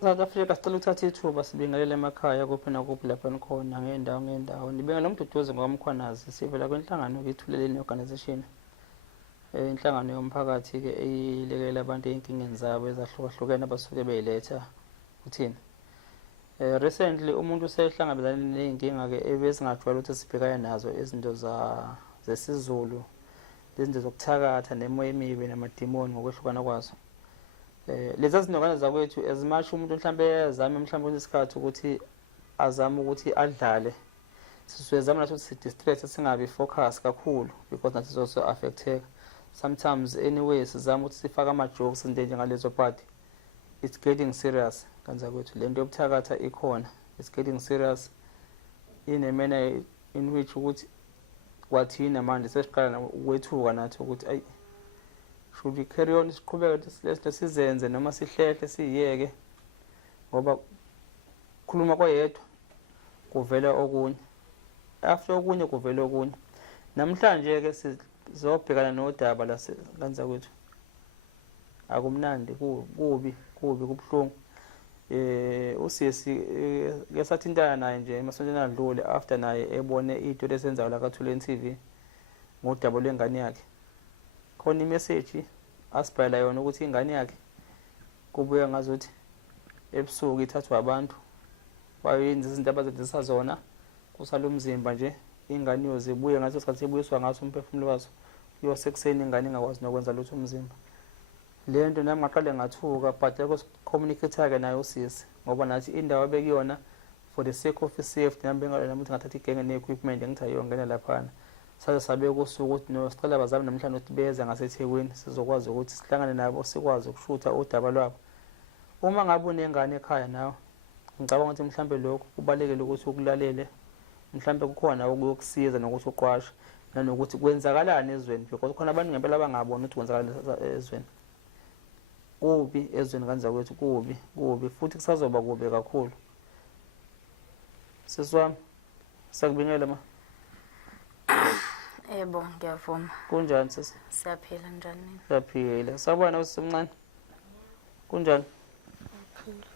South Africa sicela ukuthatha ithuba sibingelele emakhaya kuphi nakuphi lapha nikhona ngendawo nibingelela umduduzi ngomkhwanazi sivela kwenhlangano yethuleleni organization inhlangano yomphakathi-ke eyilekelela abantu ey'nkingeni zabo ezahlukahlukene abasuke beyiletha uthini. Recently umuntu usehlangabezane ney'nkinga-ke ebezingajwayele ukuthi sibhekane nazo izinto zesizulu, izinto zokuthakatha nemoya emibi namadimoni ngokwehlukana kwazo. Lezi zinokana zakwethu as much umuntu mhlawumbe ezame mhlawumbe isikhathi ukuthi azame ukuthi adlale, sisuke zama nathi ukuthi distress singabi focus kakhulu because nathi sizoso affecteka sometimes anyway. Sizama ukuthi sifake ama-jokes into njengalezo, but it's getting serious kanza kwethu. Le nto yobuthakatha ikhona, it's getting serious in a manner in which ukuthi kwathina manje sesiqala ukwethuka nathi ukuthi ayi should we carry on siqhubeke lesihle sizenze noma sihlehle siyeke, ngoba khuluma kwayedwa kuvela okunye, after okunye kuvela okunye. Namhlanje-ke sizobhekana nodaba kanza kwethu akumnandi, kubi kubuhlungu. Usisi ke sathintana naye nje emasontweni adlule after naye ebone into lesenzayo la kaThuleni TV ngodaba lwengane yakhe. Khona imessage asibhala yona ukuthi ingane yakhe kubuye ngazuthi ebusuku ithathwa abantu bayenza izinto abazenzisa zona kusala umzimba nje, ingane yozibuye ngaso isikhathi ebuyiswa ngaso umphefumulo waso yosekuseni ingane ingakwazi nokwenza lutho umzimba. Le nto nami ngaqale ngathuka, but communicate-ke naye usisi ngoba nathi indawo bekuyona for the sake of safety nami bengathi ngathatha igenge ne-equipment ngithi ayongena laphana. Saze sabe kusuku ukuthi no sicela bazame namhlanje ukuthi beze ngaseThekwini sizokwazi ukuthi sihlangane nabo sikwazi ukushutha udaba lwabo. Uma ngabe unengane ekhaya nawe ngicabanga ukuthi mhlambe lokho kubalekile ukuthi ukulalele, mhlambe kukhona ukuyokusiza nokuthi uqwashe nanokuthi kwenzakalani ezweni, because khona abantu ngempela abangabona ukuthi kwenzakalani ezweni. Kubi ezweni kanza kwethu, kubi futhi kusazoba kubi kakhulu. Siswami sakubingela ma. Yebo, ngiyavuma. Kunjani sisi? Siyaphila njani? Siyaphila. Sabona usemncane. Kunjani?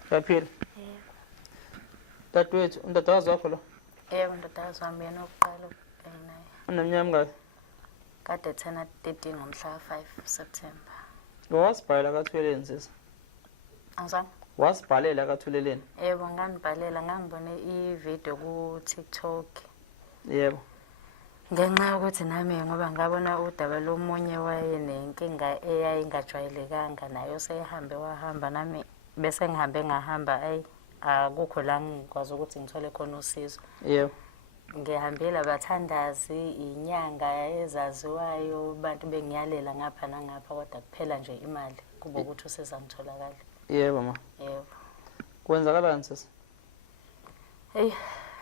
Siyaphila. Yebo. Dadewethu, undadakazi wakho lo? Yebo, ndodakazi wami yena oqala naye. Uneminyaka mingaki? Kade thena 13 ngomhla 5 September. Wasibhalela kaThuleleni sisi? Angizange? Wasibhalela kaThuleleni? Yebo, ngangibhalela, ngangibone i-video ku TikTok. Yebo. Ngenxa yokuthi nami ngoba ngabona udaba lomunye wayenenkinga eyayingajwayelekanga naye osehambe wahamba, nami bese ngahamba akukho la ngikwazi ukuthi ngithole khona usizo. Yebo. Ngihambile abathandazi, inyanga ezaziwayo, abantu bengiyalela ngapha nangapha, kodwa kuphela nje imali kuba ukuthi usiza ngitholakala. Yebo ma. Yebo. Kwenzakalani sisi?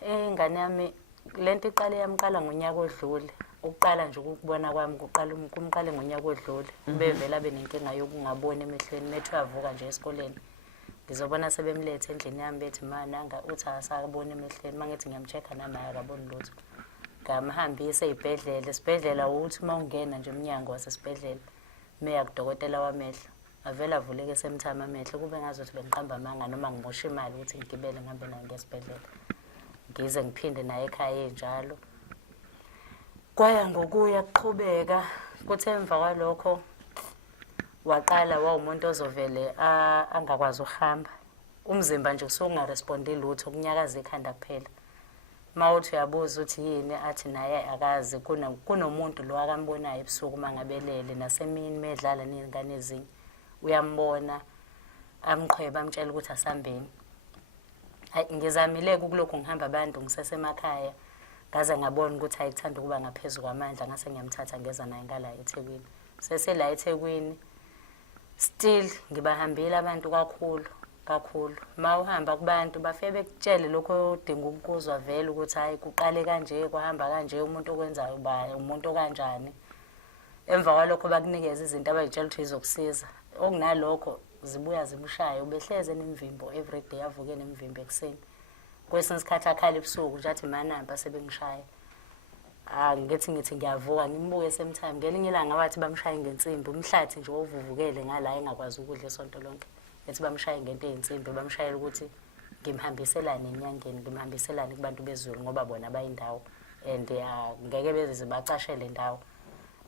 Ingane yami lento iqale yamqala ngonyaka odlule. Ukuqala nje ukubona kwami kumqale ngonyaka odlule. Bevela benenkinga yokungaboni emehlweni, methu yavuka nje esikoleni. Ngizobona sebemlethe endlini yami bethi ma nanga uthi asakaboni emehlweni, mangithi ngiyamcheck nami akaboni lutho. Ngamhambisa esibhedlela uthi mawungena nje umnyango wasesibhedlela meya kudokotela wamehlo avela avuleke semthama amehlo, kube ngazothi bengiqamba amanga noma ngimosha imali ukuthi ngigibele ngihambe naye ngesibhedlela ngize ngiphinde naye ekhaya njalo. Kwaya ngokuya kuqhubeka kuthe emva kwalokho waqala umuntu ozovele angakwazi ukuhamba, umzimba nje usungarespondi lutho, kunyakaza ikhanda kuphela. Mawuthi uyabuza uthi yini, athi naye akazi. Kunomuntu lo akambonayo ebusuku mangabelele nasemini medlala nezingane ezinye, uyambona amqhweba amtshela ukuthi asambeni. Ngizamile kulokhu ngihamba abantu ngisesemakhaya ngaze ngabona ukuthi ayikuthanda ukuba ngaphezulu kwamandla, ngase ngiyamthatha ngeza naye ngala eThekwini. Sesela eThekwini still ngibahambile abantu kakhulu. Mawuhamba kubantu bafike bekutshele lokho odinga ukuzwa vele ukuthi hayi kuqale kanje kwahamba kanje, umuntu okwenzayo umuntu kanjani. Emva kwalokho bakunikeza izinto abayitshela ukuthi izokusiza. Okunalokho zibuya zimshaye, ubehleze nemvimbo everyday, avuke nemvimbo ekseni. Kwesinye isikhathi akhala ebusuku nje athi manamba sebengishaya. Ngithi ngiyavuka ngimbuke sometime ngelinye ilanga bathi bamshaye ngensimbi, umhlathi nje ovuvukele ngala engakwazi ukudla isonto lonke ethi bamshaye ngento eyinsimbi bamshayela ukuthi ngimhambiselane enyangeni ngimhambiselane kubantu bezulu ngoba bona bayindawo and ngeke beze bacashele indawo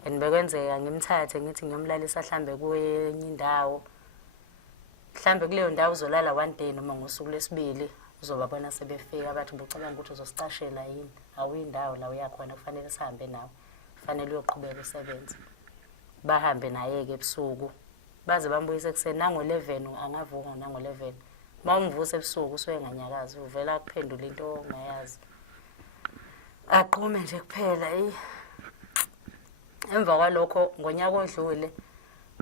and bekwenzeka ngimthathe ngithi ngiyomlalisa mhlambe kwenye indawo mhlambe kuleyo ndawo uzolala one day noma ngosuku lesibili uzobabona sebefika bathi bucabanga ukuthi uzosicashela yini awuyindawo la uyakhona kufanele sihambe nawe kufanele uyoqhubeka usebenze bahambe naye-ke ebusuku baze bambuyise ekuseni nango-11 angavuka nango-11 uma umvuse ebusuku usuke nganyakazi uvela kuphendula into ongayazi aqume nje kuphela emva kwalokho ngonyaka odlule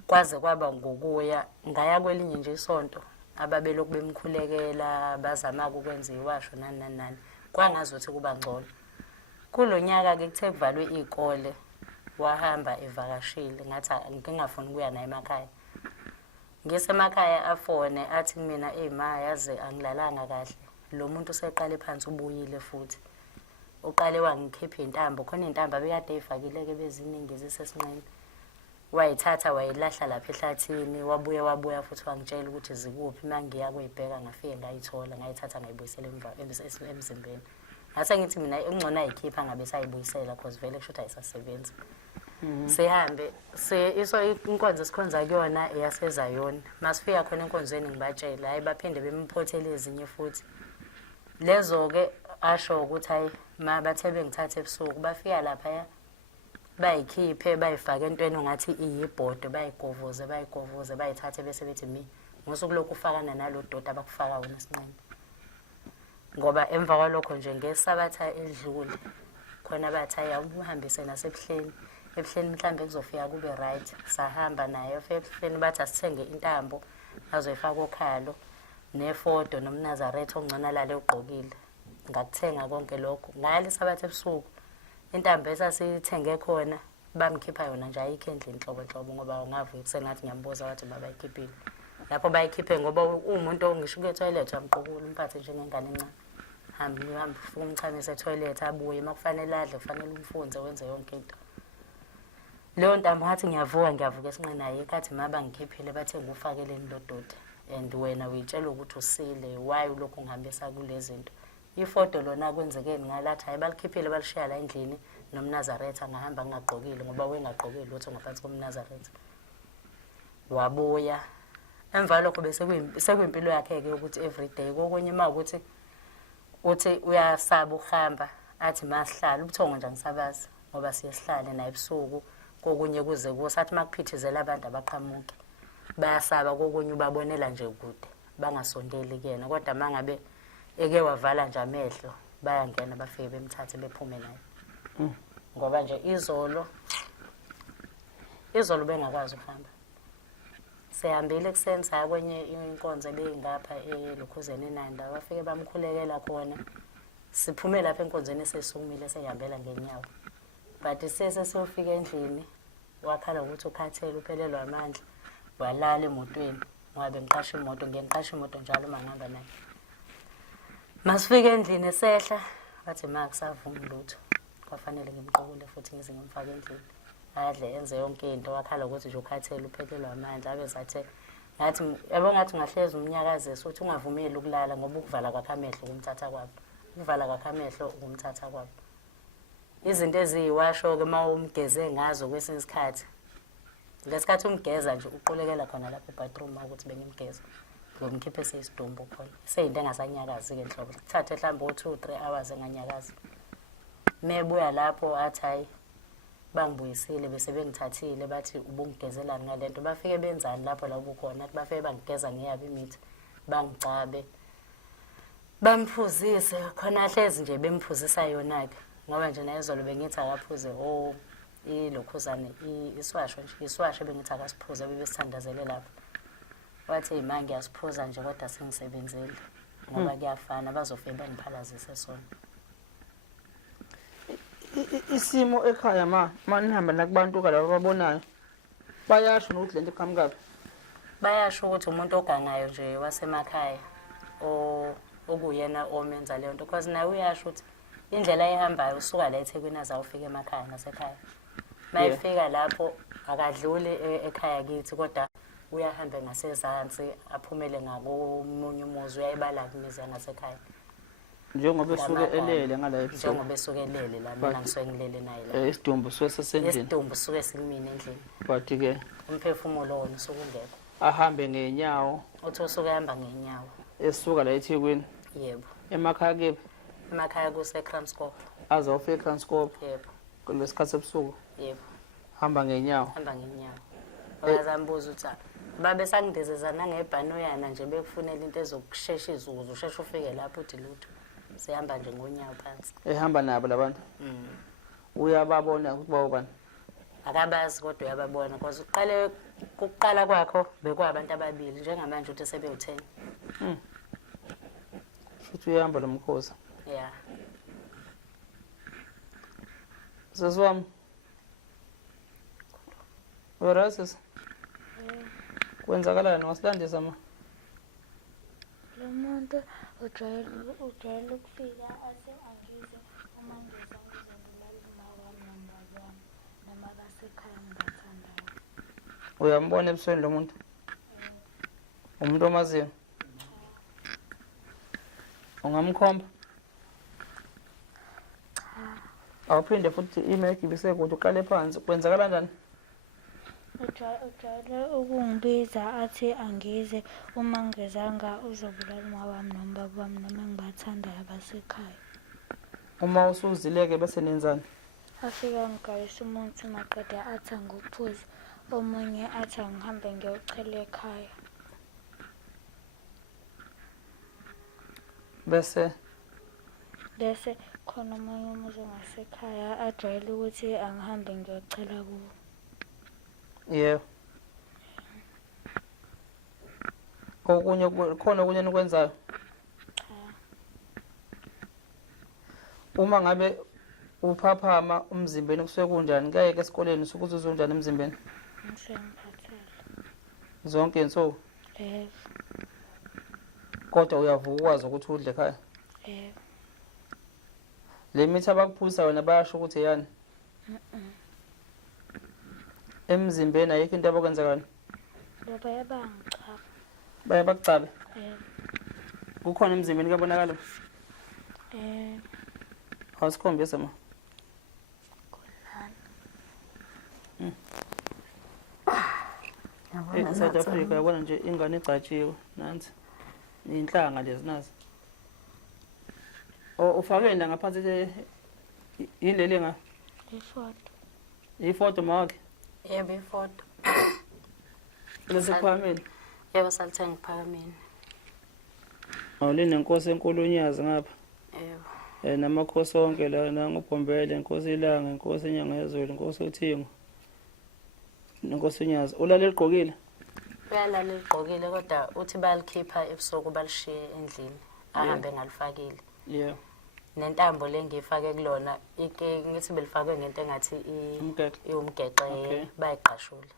kwaze kwaba ngokuya ngaya kwelinye nje isonto ababelokhu bemkhulekela bazama ukwenza iwasho nani kwangazuthi kuba ngcono kulonyaka-ke kuthe kuvalwe iy'kole wahamba evakashile ngathi ngingafuni ukuya naye emakhaya ngisemakhaya afone athi mina ma yaze angilalanga kahle lo muntu useqale phansi ubuyile futhi uqale wangikhipha intambo khona intambo abekade eyifakile-ke beziningi zisesinqeni wayithatha wayilahla lapha ehlathini wabuya futhi wangitshela ukuthi zikuphi uma ngiya kuyibheka ngafike ngayithola ngayithatha ngayibuyisela emzimbeni ngase ngithi mina ungcono ayikhipha ngabe sayibuyisela cause vele kushuthi ayisasebenzi sihambe inkonzo esikhonza kuyona eyasezayona masifika khona enkonzweni ngibatshela hayi baphinde bemphothele ezinye futhi lezo-ke asho ukuthi hayi ma bathe bengithathe ebusuku bafika laphaya bayikhiphe bayifake entweni ongathi iyibhodo bayigovuze bayithathe bese bethi mi ngosuku lokhu ufakana nalo doda abakufaka wona esinqeni ngoba emva kwalokho nje ngesabatha edlule khona bathi hayi awuhambise nasebuhleni ebuhleni mhlambe kuzofika kube right sahamba naye ebuhleni bathi asithenge intambo azoyifaka okhalo nefoto nomnazaretha ongcona lale ugqokile ngakuthenga konke lokho ngalisa bathi ebusuku intambo esasithenge khona bamkhipha yona nje ayikho endlini nhlobo ngoba ngavuka kusengathi ngiyambuza wathi babayikhiphile lapho bayikhiphe ngoba umuntu ongisho kwetoilet amqukula umphathe njengengane encane hambe ufuna umchamisa etoilet abuye makufanele adle kufanele umfunze wenze yonke into leyo ntambo ngathi ngiyavuka esinqeni naye kathi mabangikhiphile bathe ngufakeleni lododa and wena uyitshela ukuthi usile why ulokhu ngihambisa kulezi zinto ifoto lona kwenzekeni ngalathi hayi balikhiphile balishiya la endlini nomnazaretha ngahamba ngingagqokile ngoba wengagqokile lutho ngaphansi komnazaretha wabuya emva lokho bese sekuyimpilo yakhe-ke ukuthi everyday kokunye uma ukuthi uthi uyasaba ukuhamba athi masihlale ubuthongo nje angisabazi ngoba siyesihlale naye ebusuku kokunye kuze kusathi makuphithizela abantu abaqhamuke bayasaba kokunye ubabonela nje kude bangasondeli kuyena kodwa mangabe eke wavala nje amehlo bayangena bafike bemthathe bephume naye ngoba nje izolo bengakwazi ukuhamba sihambile ekuseni saya kwenye inkonzo ebeyingapha eLukhuzeni eNanda bafike bamkhulekela khona siphume lapha enkonzweni esisukumile sehambela ngenyawo but sesofika endlini wakhala ukuthi ukhathele uphelelwa amandla walala emotweni ngoba ngiqasha imoto ngiqasha imoto njalo mangihamba naye masifika endlini esehla wathi ma kusavuma lutho kwafanele ngimqokule futhi ngize ngimfake endlini adle enze yonke into wakhala ukuthi nje ukhathele uphelelwa amandla abezathe ngathi yabo ngathi ungahleza umnyakazisa ukuthi ungavumeli ukulala ngoba ukuvala kwakhe amehlo ukumthatha kwabo ukuvala kwakhe amehlo ukumthatha kwabo izinto eziyiwasho-ke uma umgeze ngazo kwesinye isikhathi ngesikhathi umgeza nje uqulekela khona lapho ebathroom ukuthi bengimgeza ngiyomkhiphe seyisidumbu khona seyinto engasanyakazi-ke nhlobo kuthathe mhlawumbe u-2-3 hours enganyakazi mebuya lapho athi hayi bangibuyisile bese bengithathile bathi ubungigezelani ngale nto bafike benzani lapho la ubukhona athi bafike bangigeza ngiyabi imithi bangicabe bamphuzise khona hlezi nje bemphuzisa yona-ke ngoba nje nayezolo bengithi akaphuze ilokhuzane iswasho nje iswasho bengithi akasiphuze bebesithandazele lapho wathi ima ngiyasiphuza nje kodwa sengisebenzeli ngoba kuyafana bazofike bangiphalazise sona isimo ekhaya manihamba nakubantu kalabo babonayo bayasho nokuthi lento iqhamukapi bayasho ukuthi umuntu ogangayo nje wasemakhaya okuyena omenza leyo nto because naye uyasho ukuthi indlela ehambayo usuka la eThekwini azawufika emakhaya nasekhaya mayefika lapho akadluli ekhaya kithi kodwa uyahambe ngasezansi aphumele ngakomunye umuzi uyayibala imizi yangasekhaya njengoba esuke elele ngala ebusuku njengoba esuke elele la mina ngisuke ngilele naye la isidumbu suke sesendlini isidumbu suke sikumina endlini but ke umphefumulo wona usuke ungekho ahambe ngenyawo uthi usuke ehamba ngenyawo esuka la eThekwini yebo emakhaya kephi emakhaya kuseKranskop azawufika eTranscorp yebo kulesikhathi ebusuku yebo hamba ngenyawo hamba ngenyawo bayazambuza ukuthi babe sangidizezana ngebhanoyana nje bekufunela into ezokusheshisa ukuze usheshe ufike lapho uthi lutho sihamba nje ngonyawo phansi ehamba nabo labantu uyababona ukuthi bawobani akabazi kodwa uyababona because ukuqala kwakho bekwabantu ababili njengamanje uthi sebewu-10 futhi uyahamba lo mkhosi ya sesiwami werasis kwenzakalani wasilandisa ma lo muntu ujwayele ukufika ase angize uma ngizongibulala umawami nombazana noma kasekhaya ngingathandayo uyambona ebusweni lo muntu umuntu omaziyo ungamkhomba awuphinde futhi imeki bisekude uqale phansi kwenzakala njani ujwayele ukungibiza athi angize uma ngizanga uzobulala umawami nombaba wami noma engibathandayo abasekhaya uma usuzileke bese nenzani afika ngigayisa umuntu maqeda athi anguphuze omunye athi angihambe ngiyochela ekhaya bese khona omunye umuzi ongasekhaya ajwayele ukuthi angihambe ngiyochela kuwo yebo okunye khona okunye nikwenzayo uma ngabe uphaphama umzimbeni kusuke kunjani kuyeke esikoleni usuke uzunjani emzimbeni ngisengiphathele zonke insuku kodwa uyavuka ukwazi ukuthi udle ekhaya le mithi abakuphulisa wena bayasho ukuthi yani emzimbeni ayikho into abakwenzakani baye bakucabe kukhona emzimbeni kuyabonakala awusikhombise ma South Africa yabona nje ingane igcatshiwe nansi inhlanga lezi nazi ufake la ngaphansi yilele nga ifoto makhe yebo ifoto lesiphameni yebo salithenga iphakameni awuline inkosi enkulu unyazi ngapha yebo namakhosi onke la nangoBhombele inkosi ilanga inkosi inyanga yezulu inkosi uThingo inkosi unyazi ulale ligqokile uyalala ligqokile kodwa uthi balikhipha ebusuku balishiye endlini ahambe ngalifakile yebo nentambo lengifake kulona ngithi belifakwe ngento engathi umgeqe bayiqashula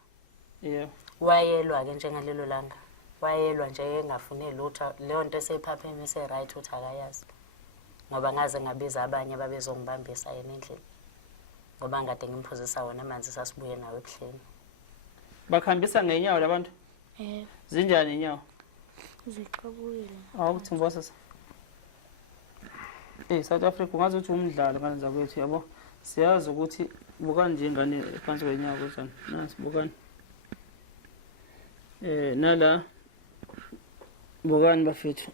yebo wayelwa ke njengalelo langa wayelwa nje engafune lutho leyo nto eseyiphapheme right uthi akayazi ngoba ngaze ngabiza abanye babezongibambisa yena endlini ngoba ngade ngimphuzisa wona amanzi sasibuye nawe ebuhleni bakhambisa ngenyawo labantu zinjani inyawo ziqabuyile awukuthi mbosasa South Africa ungazi ukuthi umdlalo ngane zakwethu yabo siyazi ukuthi bukani nje ingane phansi kwenyawo kozana nasi bukani nala bukani bafethu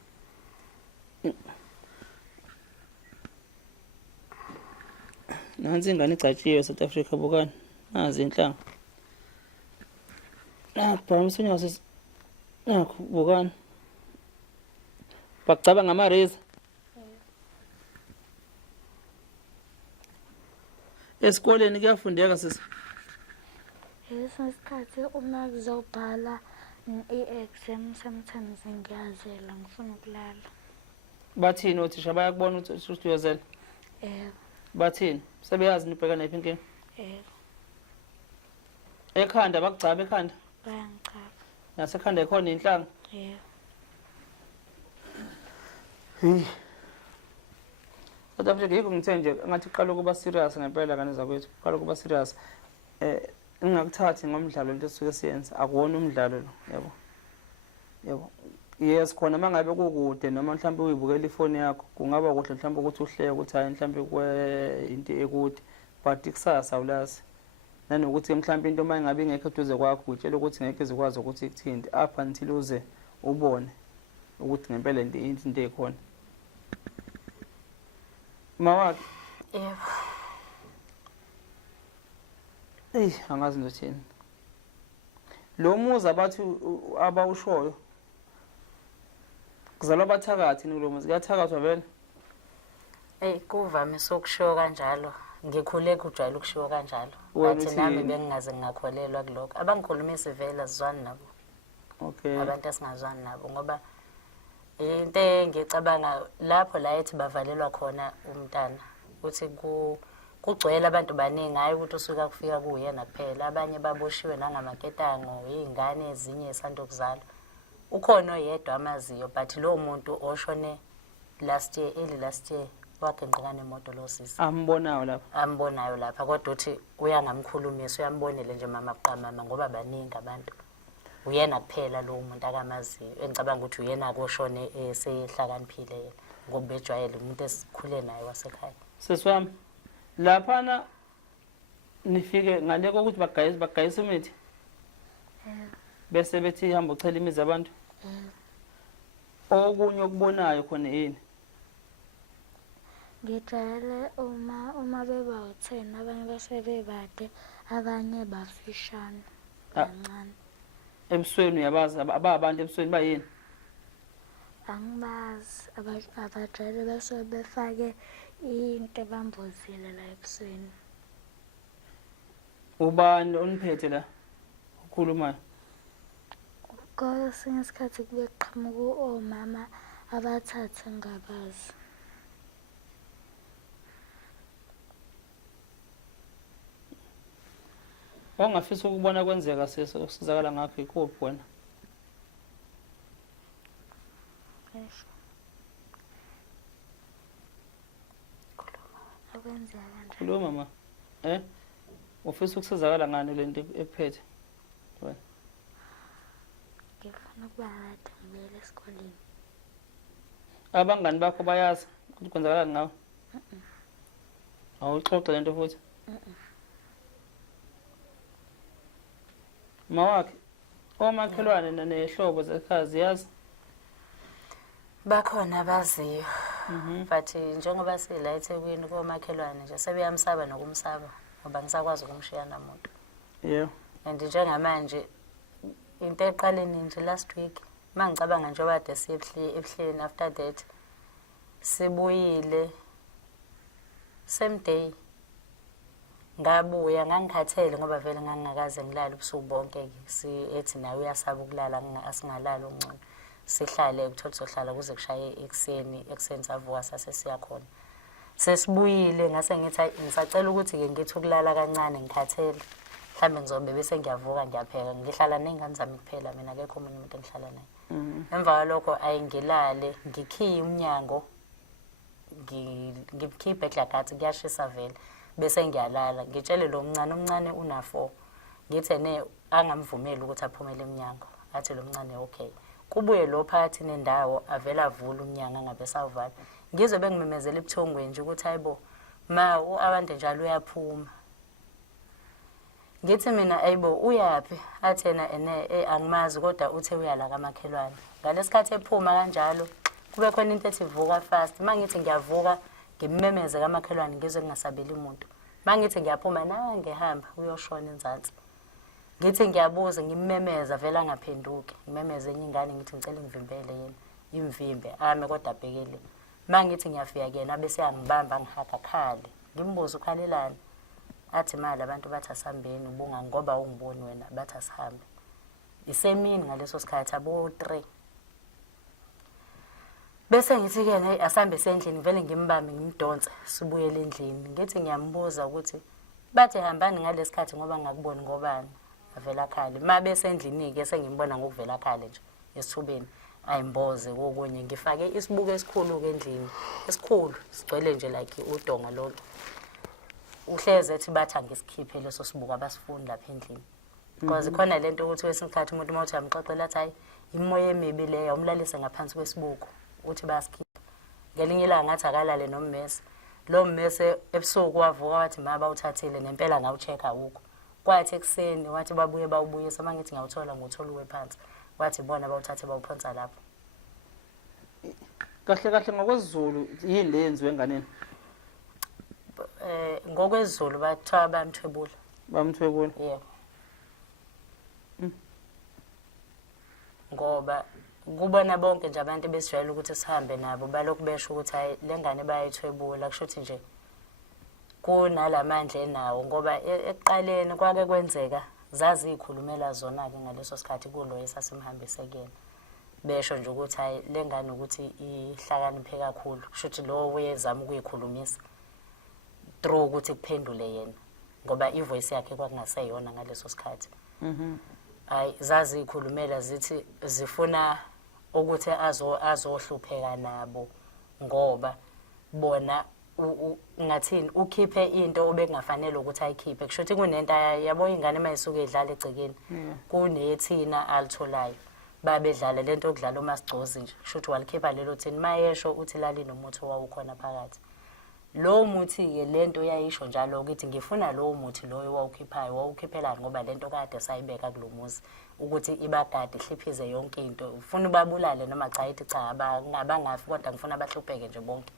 nansi ingane igcatshiwe South Africa bukani nazi inhlanga nakuphakamisa unyawo sisi nakho bukani bakucaba ngamareza esikoleni kuyafundeka sisi Leso sikhathi uma kuzobhala i-exam sometimes ngiyazela ngifuna ukulala bathini othisha bayakubona ukuthi uyozela bathini sebeyazi nibheka naphi inkinga ekhanda bakucaba ekhanda bayangicaba nasekhanda ikhona inhlanga South Africa yikho ngithe nje ngathi qala ukuba serious ngempela kane zakwethu qala ukuba serious ingakuthathi ngomdlalo into esuke siyenza akuwona umdlalo lo yabo yes khona mangabe kukude noma mhlawumbe uyibukela ifoni yakho kungaba kuhle mhlawumbe ukuthi uhleke ukuthi hayi mhlawumbe kweinto ekude but ikusasa awulazi nanokuthi mhlawumbe into mayingabe ingekho eduze kwakho utshela ukuthi ngeke izikwazi ukuthi ikuthinte up until uze ubone ukuthi ngempela into ekhona mawakhe yebo angazi ndothini lo muzi abathi abawushoyo kuzalwa abathakathi kulo muzi kuyathakathwa vele kuvamise ukushiwo kanjalo ngikhule kujwayele ukushiwo kanjalo bathi nami bengingaze ngakholelwa kulokho abangikhulumisi vele azizwani nabo okay abantu esingazwani nabo ngoba into engicabanga lapho la ethi bavalelwa khona umntana uthi kugcwele abantu baningi hayi ukuthi usuka kufika kuyena kuphela abanye baboshiwe nangamaketango izingane ezinye esanda kuzalwa ukhona oyedwa amaziyo but lo muntu oshone last year wagenqikana emoto losisi ambonayo lapha kodwa uthi uyangamkhulumisa uyambonele nje mama buqamama ngoba baningi abantu uyena kuphela lo muntu akamaziyo engicabanga ukuthi uyena koshone esehlakaniphile yena ngoba bejwayele umuntu esikhule naye wasekhaya seswami laphana nifike ngale kokuthi bagayisa imithi bese bethi ihamba uchela imizi abantu okunye okubonayo khona yini ngijayele uma beba u-10 abanye base bebade abanye bafishane kancane ebusweni uyabazi abantu ebusweni bayini angibazi abajayele bese befake into bambozile la ebusweni ubani oniphethe la ukhulumayo kwesinye isikhathi kube qhamuka omama abathathe ngabazi ongafisa ukubona kwenzeka sesizakala ngakho ikuphi wena akwenzeka kanjani khuluma ma ufisa ukusizakala ngani lento ephethe wena ngifuna ukuba kade ngibuyele esikoleni abangani bakho bayazi ukuthi kwenzakala ngawe awuxoxe lento futhi mawakhe omakhelwane nehlobo zekhazi yazi bakhona abaziyo but njengoba sila eThekwini komakhelwane nje sebeyamsaba nokumsaba ngoba ngisakwazi ukumshiya namuntu and njengamanje into eqaleni nje last week mangicabanga nje obade siyebuhleni after that sibuyile same day ngabuya ngangikhathele ngoba vele ngangingakaze ngilala ubusuku bonke ethi nawe uyasaba ukulala asingalala ongcono sihlale ukuthola sohlala kuze kushaye ekuseni savuka sasiya khona sesibuyile ngase ngithi ngisacela ukuthi ke ngithi ukulala kancane ngikhathele mhlambe ngizobe bese ngiyavuka ngiyapheka ngihlala nengane zami kuphela mina akekho umuntu engihlala naye emva kwalokho ayingilale ngikhiye umnyango ngikhiphe eglagathi kuyashisa vele bese ngiyalala ngitshele lo omncane una4 ngithe angamvumeli ukuthi aphumele eminyango athi lo mncane okay kubuye lo phakathi nendawo avela avula umnyango ngabe savala ngizwe bengimemezela ebuthongweni nje ukuthi hayibo ma abantu njalo uyaphuma ngithi mina ayibo uyapi athena angimazi kodwa uthe uyala kamakhelwane ngalesikhathi ephuma kanjalo kube khona into ethi vuka fast mangithi ngiyavuka ngimemeze kamakhelwane ngizwe kungasabeli umuntu mangithi ngiyaphuma ngihamba uyoshona enzansi ngithi ngiyabuza ngimemeza vela ngaphenduki ngimemeze enye ingane ngithi ngicela ngivimbele yena imvimbe ame kodwa abhekele mangithi ngiyafika kuyena bese yangibamba ngihaga khali ngimbuza ukhalelani athi mali abantu bathi asihambeni ubunga ngoba ungiboni wena bathi asihambe isemini ngaleso sikhathi abo 3 bese ngithi ke asambe sendlini vele ngimbambe ngimdonse sibuyele endlini ngithi ngiyambuza ukuthi bathi hambani ngalesikhathi ngoba ngakuboni ngobani avela khali mabe sendlini ke sengimbona ngokuvela khali nje esithubeni ayimboze kokunye ngifake isibuko esikhulu ke endlini esikhulu sigcwele nje like udonga lonke uhleze ethi bathi angisikhiphe leso sibuko abasifuni lapha endlini because khona lento ukuthi wesikhathi umuntu uma uthi amxoxela athi hayi imoya emibi leyo umlalise ngaphansi kwesibuko uthi bayasikhipha ngelinye ilanga ngathi akalale nommese lo mmese ebusuku wavuka wathi mama uthathile nempela ngawuchecka ukho kwathi ekseni wathi babuye bawubuyisa mangithi ngawuthola ngothola uwephansi wathi bona bawuthathe bawuphonsa lapho kahle ngokwesiZulu yini leyenziwe enganeni ngokwesiZulu bathiwa bamthwebula yebo ngoba kubona bonke nje abantu besijwayele ukuthi sihambe nabo balokhu besho ukuthi hayi lengane bayayithwebula kusho ukuthi nje kunalamandla enawo ngoba ekuqaleni kwake kwenzeka zazi ikhulumela zona ke ngaleso sikhathi kulo esasimhambise kuyena besho nje ukuthi hayi lengane ukuthi ihlakaniphe kakhulu kusho ukuthi lo wezama ukuyikhulumisa through ukuthi kuphendule yena ngoba ivoice yakhe kwakungaseyona ngaleso sikhathi hayi zazi ikhulumela zithi zifuna ukuthi azohlupheka nabo ngoba bona ngathini ukhiphe into obekungafanele ukuthi ayikhiphe kusho ukuthi kunento yabo ingane mayisuke idlala egcekeni kunethina alitholayo babedlala lento okudlala uMasigcozi nje kusho ukuthi walikhipha lelo thini mayesho uthi lali nomuthi owawukhona phakathi lo muthi ke lento yayisho njalo ukuthi ngifuna lo muthi loyo wawukhiphayo wawukhiphelani ngoba lento kade sayibeka kulomuzi ukuthi ibagade ihliphize yonke into ufuna ubabulale noma cha ithi cha abangafi kodwa ngifuna abahlupheke nje bonke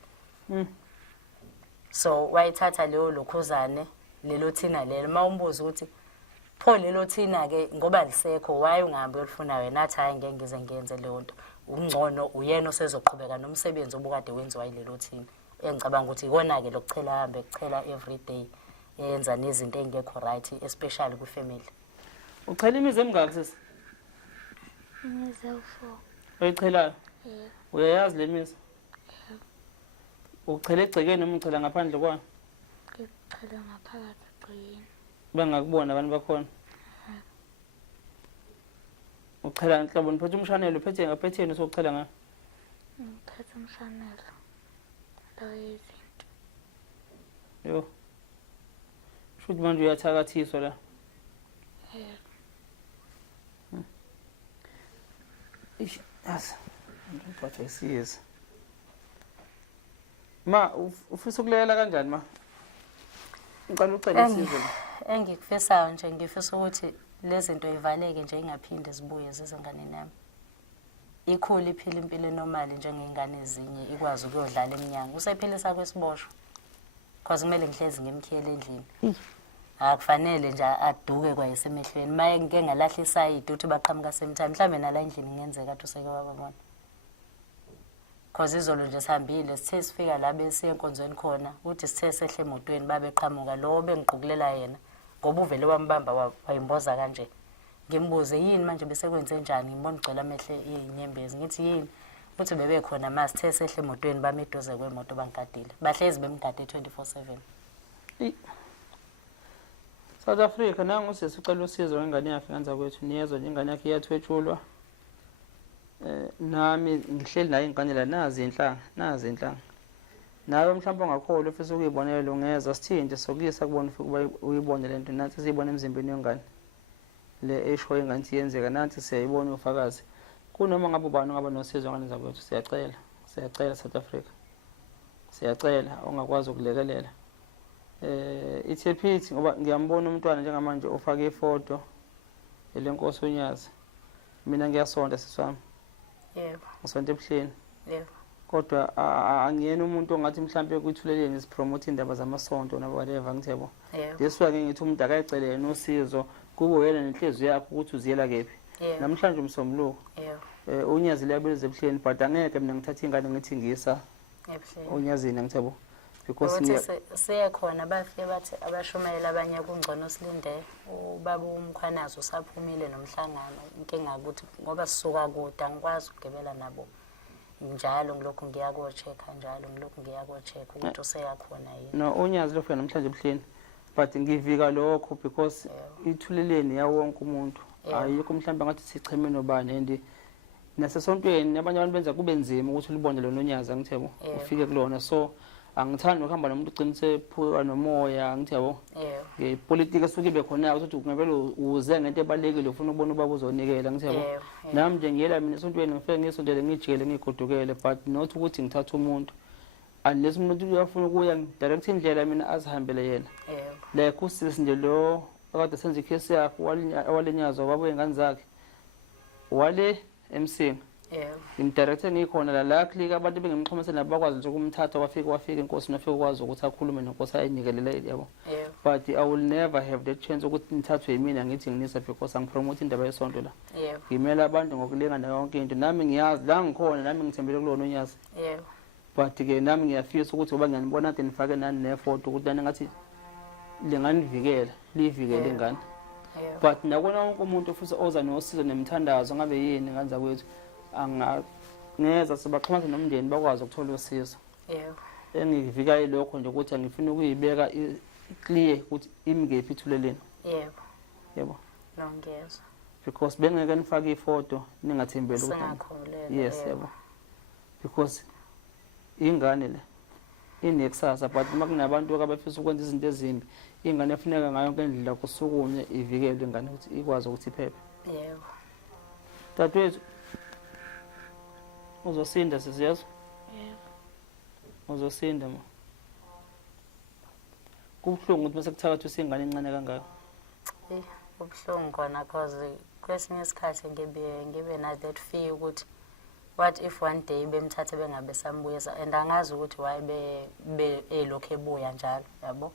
so wayithatha leyo lokhuzane lelo thina lelo mawumbuza ukuthi pho lelo thina ke ngoba lisekho waye ungahambi uyolifuna wena athi hayi ngeke ngize ngenze leyo nto ungcono uyena osezoqhubeka nomsebenzi obukade wenziwa yilelo thina engicabanga ukuthi ikona ke lokuchela hambe kuchela every day yenza nezinto engekho right especially ku family uchela imizi emingaki sisi imizi 4 oyichelayo uyayazi le mizi uchela egcekeni noma uchela ngaphandle kwana ngicela ngaphakathi egcekeni bangakubona abantu bakhona uchela inhloboni phethe umshanelo uphethe ngaphetheni sokuchela ngayo ngiphethe umshanelo lo izinto yo futhi manje uyathakathiswa la Yes. But I see is. Ma ufisa ukulela kanjani ma? Ngicela ucela isizo. Engikufisayo nje ngifisa ukuthi lezi zinto ivaleke nje ingaphinde zibuye zizengane nami. Ikhulu iphila impilo enormal njengengane ezinye ikwazi ukuyodlala eminyango. Usephilisa kwesiboshwa. Because kumele ngihlezi ngimkhiyele endlini. Akufanele nje aduke kwayesemehlweni maye ngeke ngalahla isayidi uthi baqhamuka semtime mhlambe nala endlini ngenzeka athi useke wababona cause izolo nje sihambile sithe sifika la bese enkonzweni khona uthi sithe sehle emotweni babeqhamuka lo bengiqukulela yena ngoba uvele wambamba wayimboza kanje ngimbuze yini manje bese kwenze njani ngibona igcwele amehle inyembezi ngithi yini uthi bebe khona ma sithe sehle emotweni bameduze kwemoto bangigadile bahlezi bemgade 24/7 South Africa nangu sesicela usizo ngengane yakhe nganza kwethu niyezwa nje ingane yakhe iyathwetshulwa nami ngihleli naye ingane la nazi inhlanga nawe mhlawumbe ongakholwa ufisa ukuyibonela ungeza sithinte sokuyisa kubona ufike uyibone lento nathi siyibona emzimbeni yongane le esho ingane iyenzeka nathi siyayibona ufakazi kunoma ngabe ubani ngaba nosizo ngane zakwethu siyacela South Africa siyacela ongakwazi ukulekelela ithephithi ngoba ngiyambona umntwana njengamanje ofake ifoto elenkosi uNyazi mina ngiyasonda siswami yebo ngisonto ebuhleni yebo kodwa angiyena umuntu ongathi mhlambe kwithuleleni sipromote indaba zamasonto nabo whatever ngithebo leswa ke ngithi umuntu akayicelele nosizo kube yena nenhliziyo yakho ukuthi uziyela kephi namhlanje umsombuluko uNyazi liyabeleza ebuhleni but angeke mina ngithatha ingane ngithi ngiyisa ebuhleni uNyazini ngithebo because siyakhona bafike bathi abashumayela abanye kungcono silinde ubaba umkhwanazo usaphumile nomhlangano inkinga ukuthi ngoba sisuka kude angikwazi ukugibela nabo njalo ngilokhu ngiyakochecka njalo ngilokhu ngiyakochecka ukuthi useyakhona yini no uNyazi lofika namhlanje ebuhleni but ngivika lokho because ithuleleni yawonke umuntu ayikho mhlawumbe ngathi sicheme nobani and nasesontweni abanye abantu benza kube nzima ukuthi ulibone lo noNyazi ngithebo ufike kulona so angithandi ukuhamba nomuntu uqinise phula nomoya ngithi yabo ngepolitiki esuke ibe khona ukuthi ungavele uze ngento ebalekile ufuna ukubona ubaba uzonikela ngithi yabo nami nje ngiyela mina esontweni ngifike ngisondele ngijikele ngigodukele but not ukuthi ngithathe umuntu unless umuntu uyafuna ukuya direct indlela mina azihambele yena like usisi nje lo akade senze icase yakhe walenyazwa babuye ngani zakhe wale emsing imdirector ngikhona la click abantu bengimxhomasela nabakwazi nje ukumthatha wafika inkosi nofika ukwazi ukuthi akhulume nenkosi ayinikelele yabo but I will never have that chance ukuthi ngithathwe yimina ngithi nginisa because angipromote indaba yesonto la ngimela abantu ngokulingana yonke into nami ngiyazi la ngikhona nami ngithembele kulona unyazi but ke nami ngiyafisa ukuthi ngoba ngiyanibona ade nifake nani ne-effort ukuthi nani ngathi linganivikela livikele ingane but nakona wonke umuntu futhi oza nosizo nemthandazo ngabe yini nganza kwethu angeza sibaxhumana nomndeni bakwazi ukuthola usizo engivika yilokho nje ukuthi angifuna ukuyibeka clear ukuthi imingephi ithuleleni yebo nongeza because bengeke nifake ifoto ningathembeli ukuthi yes yebo because ingane le inekusasa but makunabantu abafisa ukwenza izinto ezimbi ingane efuneka ngayo yonke indlela kusukume ivikelwe ingane ukuthi ikwazi ukuthi iphephe yebo dadewethu uzosinda sisiyazo uzosinda ma kubuhlungu ukuthi mase kuthakathi usingane encane kangaka ubuhlungu khona cause kwesinye isikhathi ngibe na that fear ukuthi what if one day bemthathe bengabe sambuyisa and angazi ukuthi why be elokho ebuya njalo yabo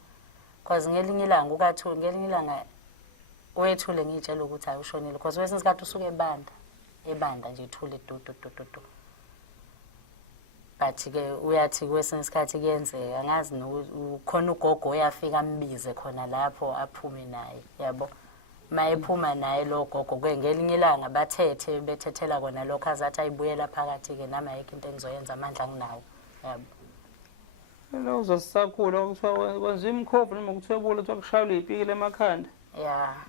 cause ngelinye ilanga ukathula ngelinye ilanga wethule ngitshela ukuthi ayushonile cause kwesinye isikhathi usuke ebanda nje ithule dudu but ke uyathi kwesinye isikhathi kuyenzeka angazi khona ugogo uyafika ambize khona lapho aphume naye yabo mayephuma naye lo gogo ngelinye ilanga bethethela kona lokho azathi ayibuyela phakathi ke nama yeke into engizoyenza amandla nginawo yabo lo uzosisakhula ukuthiwa kwenza imkhovu noma ukuthwebula ukuthi kushayela ipikile emakhanda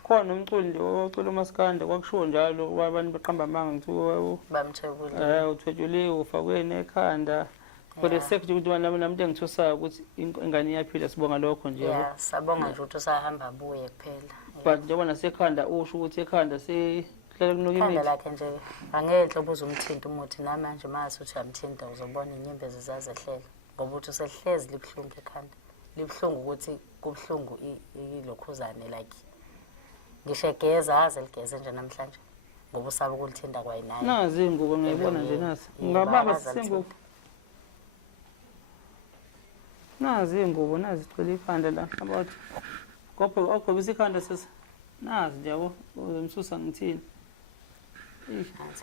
khona umculi nje ocula umaskanda kwakushiwo njalo wabantu beqamba amanga ngithiwa bamthwebule uthwethuliwe ufakwe nekhanda for the sake ukuthi namuntu engithusayo ukuthi ingane iyaphila sibonga lokho nje yabo sabonga nje ukuthi usahamba abuye kuphela but njengoba nasekhanda usho ukuthi ekhanda sehlala kunoka imithi lakhe nje angeke ubuze umthinta umuthi namanje mase uthi uyamthinta uzobona inyembezi zazehlela ngoba uthi usehlezi libhlungu ekhanda libhlungu ukuthi kubhlungu ilokhuzane like ngishegeza aze ligeze nje namhlanje ngoba usaba ukulithinta kwayinayo nazi ingubo ngiyibona nje nasi ngababa sisingubo nazi ingubo nazi icela ikhanda la about ogqobisa ikhanda sisi nazi nje yabo uzomsusa ngithini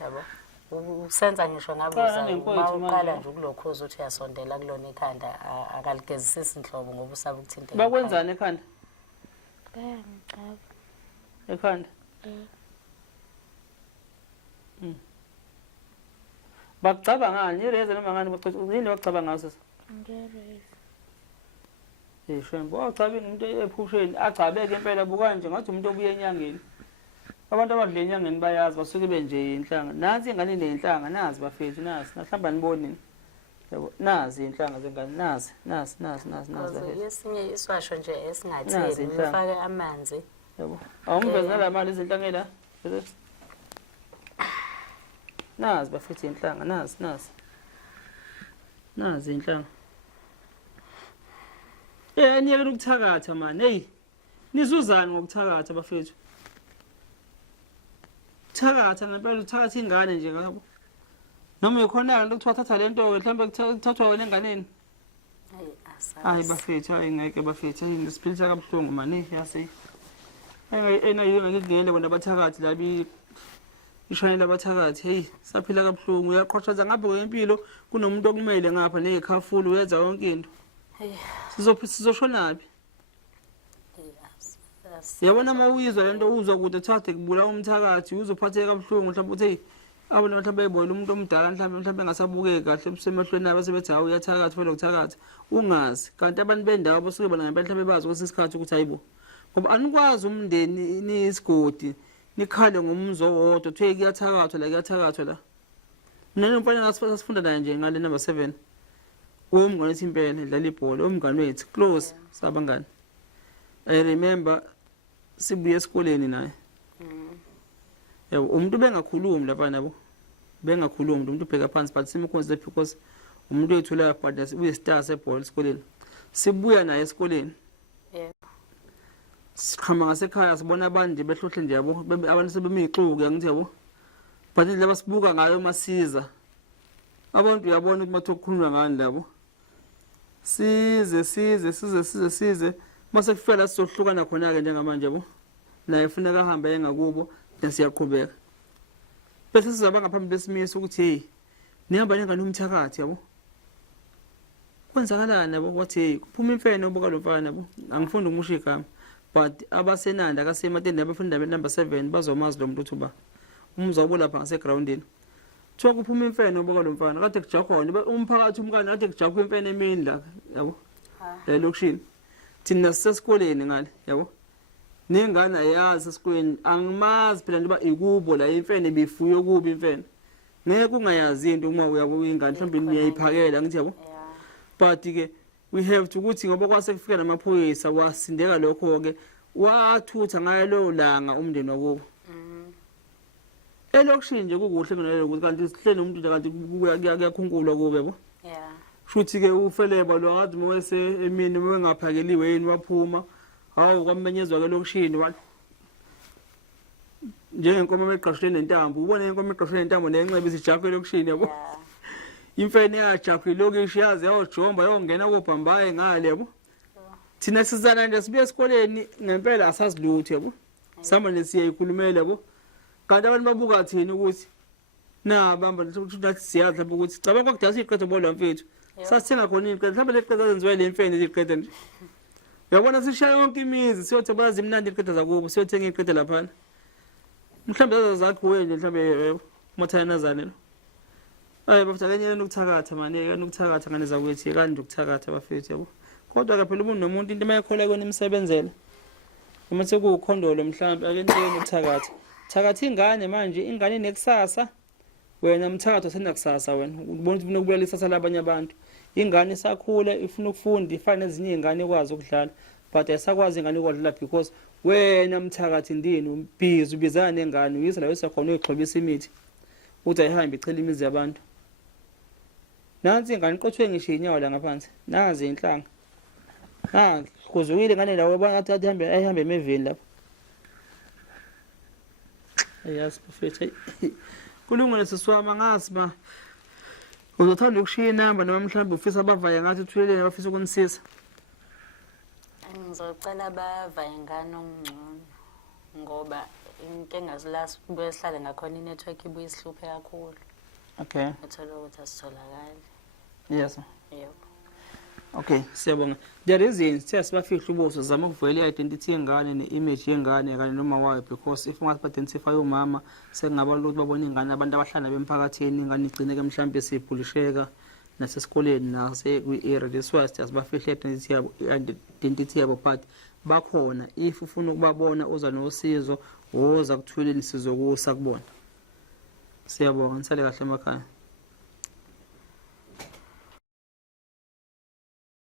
yabo usenza ngisho ngabuza mawuqala nje ukulokhoza uthi uyasondela kulona ikhanda akaligezisisi inhlobo ngoba usaba ukuthinteka bakwenzana ekhanda bayangicaba ekhanda bakucaba ngani ireze noma ngani yini bakucaba ngaso ngereze shembo wacabe umuntu ephusheni acabeke impela buka nje ngathi umuntu obuye enyangeni abantu abadla enyangeni bayazi basuke benje inhlanga nansi ingane nenhlanga nazi bafethu nazi nahlamba niboni yabo nazi inhlanga zengane nazi yesinye iswasho nje esingatheli ufake amanzi yabo awumveze nalamali izinhlanga la nazi bafethu inhlanga nazi inhlanga niyeke ukuthakatha man hey nizuzani ngokuthakatha bafethu thakatha ngempela uthakatha ingane nje ngabo noma ikhona into ukuthiwa thatha lento mhlawumbe kuthathwa wena enganeni hayi bafethu hayi ngeke bafethu ngisiphilisa kabuhlungu man yasi enayo ngikugele bona abathakathi labi ishayela abathakathi hey saphila kabuhlungu uyaqhoshaza ngabe ngempilo kunomuntu okumele ngapha nekhafula uyenza yonke into sizoshonaphi yabona mawuyizwa lento uzwa ukuthi thathe kubula umthakathi uzophatheka kabuhlungu mhlawumbe uthi abantu mhlawumbe bayibona umuntu omdala mhlawumbe engasabukeki kahle ebusemehlweni abo sebethi hawu uyathakatha phela ukuthakatha ungazi kanti abantu bendawo basuke bona mhlawumbe bazi ukuthi isikhathi ukuthi hayibo ngoba anikwazi umndeni nisigodi nikhale ngomzo wodwa uthe kuyathakathwa la mina nomfana ngasifunda naye nje ngale number 7 umngane wethu impela edlala ibhola umngane wethu close sabangani. I remember sibuye esikoleni naye. Yabo umuntu bengakhulumi lapha nabo. Bengakhulumi umuntu ubheka phansi but simkhonze because umuntu wethu but uye star sebhola esikoleni. Sibuya naye esikoleni. Yebo. Sikhama ngasekhaya sibona abantu behlohle nje yabo abantu sebemixuku yangithi yabo. But laba sibuka ngayo masiza. Abantu uyabona ukuthi bathu ukukhuluma ngani labo. Size mase kufela sizohlukana khona ke njengamanje yabo. Naye ufuna kahambe ngakubo bese siyaqhubeka. Bese sizaba ngaphambi besimiso ukuthi hey nihamba nengane umthakathi yabo. Kwenzakalana yabo wathi hey kuphuma imfene obuka lo mfana yabo. Angifunda umusho igama but abasenanda akasematende abafunda number 7 bazomazi lo muntu uthuba. Umzobo lapha ngasegroundini. Thoka kuphuma imfene obuka lo mfana kade kujakhona umphakathi umkani kade kujakho imfene emini la yabo. La lokushini. Thina sisesikoleni ngale yabo. Nengane ayazi esikoleni angimazi phela nje ikubo la imfene bifuyo kubi imfene. Ngeke ungayazi into uma uyabo ingane mhlawumbe niyayiphakela ngithi yabo. But ke we have to ukuthi ngoba kwase kufika namaphoyisa wasindeka lokho ke wathutha ngayo lo langa umndeni wakubo. Elokishini nje kukuhle kunalelo ukuthi kanti sihlele umuntu nje kanti kuyakhunkulwa kube yabo. Futhi ke ufeleba lo akade wese emini wengaphakeliwe yini waphuma hawu kwamenyezwa ke lokishini wathi njengenkomo eqashwe nentambo ubone inkomo eqashwe nentambo nenxeba isijakho lokishini yabo. Imfene yajakho lokishi yazi yawojomba yongena kobhambaye ngale yabo. Thina sizana nje sibuye esikoleni ngempela asazilutho yabo. Samba nesiyayikhulumela yabo. Kanti abantu babuka thina ukuthi na bamba nathi siyadla ukuthi cabanga kwakudala siqedwe bola mfethu. Sasithenga khona iqedwe mhlawumbe leqedwe azenziwe le mfene iqedwe nje. Uyabona sishaya yonke imizi siyothe bazi imnandi iqedwe zakubo siyothenga iqedwe lapha. Mhlawumbe zakho wena mhlawumbe mothana nazane lo. Bafutha kanye ukuthakatha manje kanye ukuthakatha ngane zakwethu kanje ukuthakatha bafethu yabo. Kodwa ke phela umuntu nomuntu into mayekhola kona imsebenzele. Uma sekukhondolo mhlawumbe ake into yokuthakatha. Thakatha ingane manje ingane nekusasa wena mthakathi osenda kusasa wena ubona ukuthi unokubuyela isasa labanye abantu. Ingane isakhula ifuna ukufunda ifana nezinye izingane ekwazi ukudlala but ayisakwazi ingane ukudlala because wena mthakathi ndini umbhizi ubizana nengane uyisa la wesakhona uyixhobisa imithi uthi ayihambe ichela imizi yabantu. Nansi ingane iqothwe ngisho inyawo la ngaphansi nazi inhlanga. Kuzukile ngane lawo bathi ayihambe emeveni lapha. Yes perfect. Kulungile siswama ngazi ba uzothanda ukushiya inamba noma mhlawumbe ufisa abavaye ngathi uthulelene abafisa ukunisisa. Ngizocela bavaye ngane ongcono ngoba inkinga zilasi kubuye sihlale ngakhona inetwork ibuye isihluphe kakhulu. Okay. Uthola ukuthi asitholakali. Yes. Yebo. Okay, siyabonga. There is siyasibafihla ubuso zama ukuvela identity yengane neimage yengane kanye noma wayo because if ungathi identify umama sekungaba ukuthi babona ingane abantu abahlala bemphakathini ingane igcine ke mhlawumbe siphulisheka nasesikoleni nase kwi-area leswa siyasibafihla identity yabo but bakhona if ufuna ukubabona uza nosizo woza kuthuleni sizokusa kubona. Siyabonga nisale kahle emakhaya.